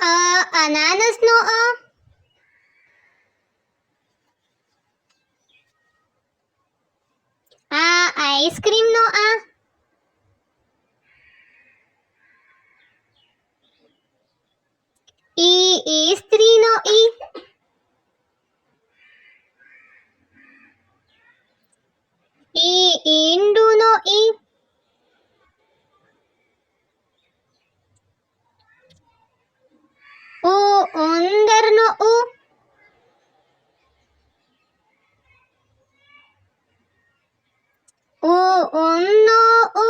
અનાનસનો અ. આઈસ્ક્રીમનો આ. સ્ત્રીનો ઈ. ઈંડુનો ઈ. ઉંદરનો ઉ. ઊનનો ઉ.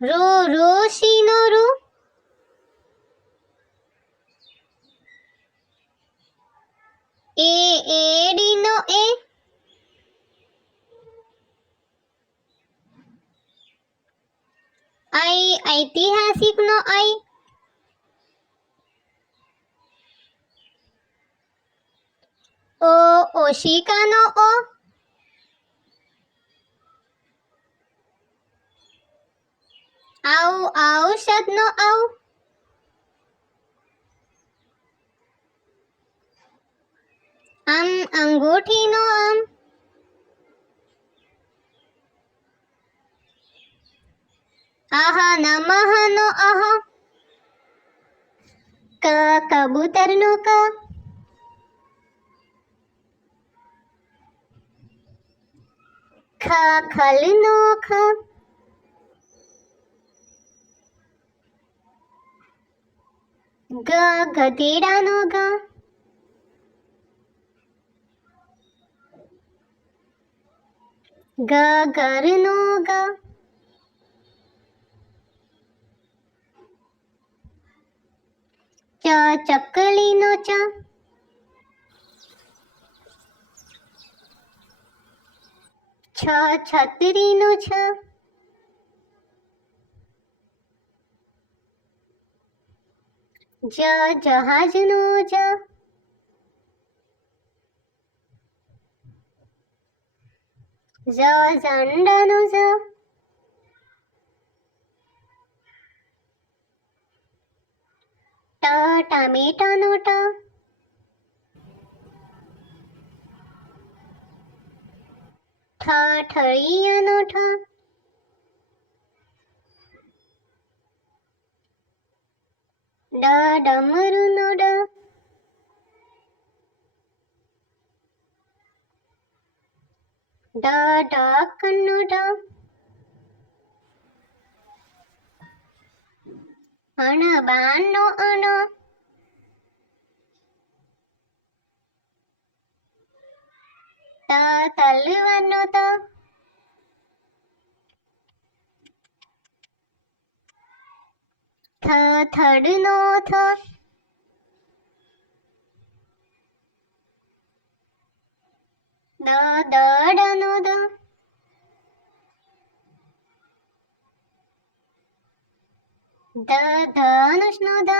ઋષિનો ઋ. એડીનો એ. ઐતિહાસિકનો ઐ. ઓશિકાનો ઓ. ઔષધનો ઔ. અંગૂઠીનો અમ. નમઃનો અહ. કબૂતરનો ક. ખલનો ખ. ગધેડાનો ગ. ઘરનો ગ. ચકલીનો ચ. છત્રીનો છ. જહાજનો જ. ઝંડાનો ઝ. ટામેટાનો ટ. ઠળિયાનો ઠ. ડમરુનો ડ. ઢક્કણનો ઢ. બાણનો અણ. તલવારનો ત. થડનો થ. દડનો દ. ધનુષનો ધ.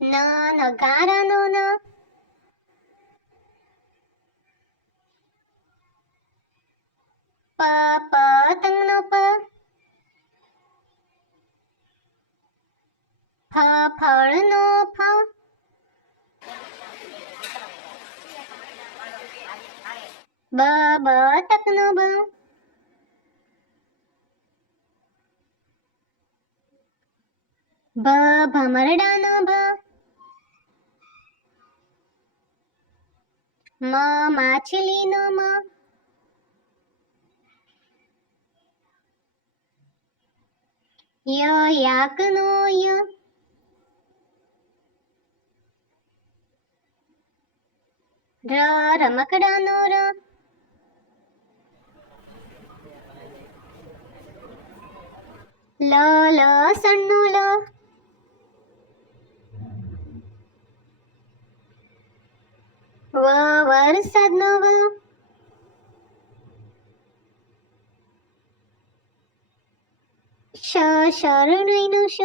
નગારાનો ન. પતંગનો પ. ફળનો ફ. બતકનો બ. ભમરડાનો ભ. માછલીનો મ. યાકનો ય. રમકડાનો ર. લસણનો લ. વરસાદનો વ. શરણાઈનો શ.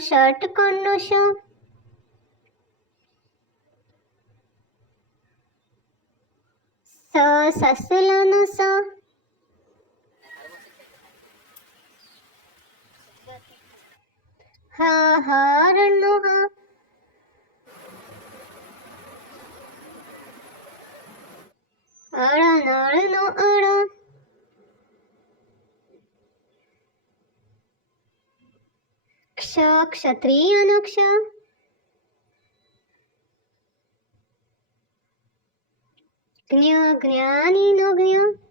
ષટકોણનો શ. સસલાનો સ. હરણનો હ. નળનો અળ. ક્ષત્રિયનો ક્ષ. જ્ઞાનીનો જ્ઞ.